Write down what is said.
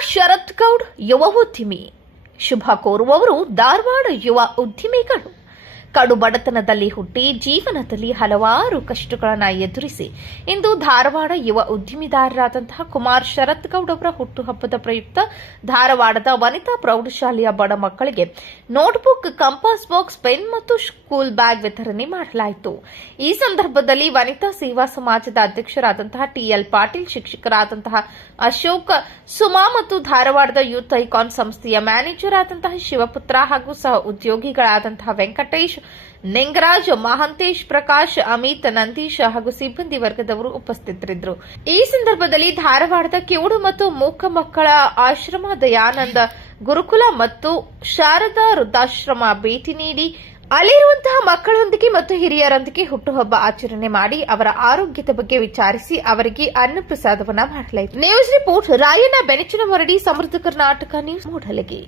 ಕುಮಾರ್ ಶರತ್ Gaud ಯುವ ಉದ್ಯಮಿ. ಶುಭ ಕೋರುವವರು ಧಾರವಾಡ ಯುವ ಉದ್ಯಮಿಗಳು. ಕಡು ಬಡತನದಲ್ಲಿ ಹುಟ್ಟಿ ಜೀವನದಲ್ಲಿ ಹಲವಾರು ಕಷ್ಟಗಳನ್ನು ಎದುರಿಸಿ ಇಂದು ಧಾರವಾಡ ಯುವ ಉದ್ಯಮಿದಾರರಾದಂತಹ ಕುಮಾರ್ ಶರತ್ ಗೌಡ್ ಅವರ ಹುಟ್ಟುಹಬ್ಬದ ಪ್ರಯುಕ್ತ ಧಾರವಾಡದ ವನಿತಾ ಪ್ರೌಢಶಾಲೆಯ ಬಡ ಮಕ್ಕಳಿಗೆ ನೋಟ್ಬುಕ್, ಕಂಪಾಸ್ ಬಾಕ್ಸ್, ಪೆನ್ ಮತ್ತು ಸ್ಕೂಲ್ ಬ್ಯಾಗ್ ವಿತರಣೆ ಮಾಡಲಾಯಿತು. ಈ ಸಂದರ್ಭದಲ್ಲಿ ವನಿತಾ ಸೇವಾ ಸಮಾಜದ ಅಧ್ಯಕ್ಷರಾದಂತಹ ಟಿಎಲ್ ಪಾಟೀಲ್, ಶಿಕ್ಷಕರಾದಂತಹ ಅಶೋಕ್, ಸುಮಾ ಮತ್ತು ಧಾರವಾಡದ ಯೂತ್ ಐಕಾನ್ ಸಂಸ್ಥೆಯ ಮ್ಯಾನೇಜರ್ ಆದಂತಹ ಶಿವಪುತ್ರ ಹಾಗೂ ಸಹ ಉದ್ಯೋಗಿಗಳಾದಂತಹ ವೆಂಕಟೇಶ್, ನಿಂಗರಾಜ್, ಮಹಂತೇಶ್, ಪ್ರಕಾಶ್, ಅಮಿತ್, ನಂದೀಶ್ ಹಾಗೂ ಸಿಬ್ಬಂದಿ ವರ್ಗದವರು ಉಪಸ್ಥಿತರಿದ್ದರು. ಈ ಸಂದರ್ಭದಲ್ಲಿ ಧಾರವಾಡದ ಕಿವುಡು ಮತ್ತು ಮೂಕ ಮಕ್ಕಳ ಆಶ್ರಮ, ದಯಾನಂದ ಗುರುಕುಲ ಮತ್ತು ಶಾರದಾ ವೃದ್ಧಾಶ್ರಮ ಭೇಟಿ ನೀಡಿ ಅಲ್ಲಿರುವಂತಹ ಮಕ್ಕಳೊಂದಿಗೆ ಮತ್ತು ಹಿರಿಯರೊಂದಿಗೆ ಹುಟ್ಟುಹಬ್ಬ ಆಚರಣೆ ಮಾಡಿ ಅವರ ಆರೋಗ್ಯದ ಬಗ್ಗೆ ವಿಚಾರಿಸಿ ಅವರಿಗೆ ಅನ್ನಪ್ರಸಾದವನ್ನ ಮಾಡಲಾಯಿತು. ನ್ಯೂಸ್ ರಿಪೋರ್ಟ್ ರಾಯಣ್ಣ ಬೆನಚನಮರಡಿ, ಸಮೃದ್ಧ ಕರ್ನಾಟಕ ನ್ಯೂಸ್, ಮೂಡಲಗಿ.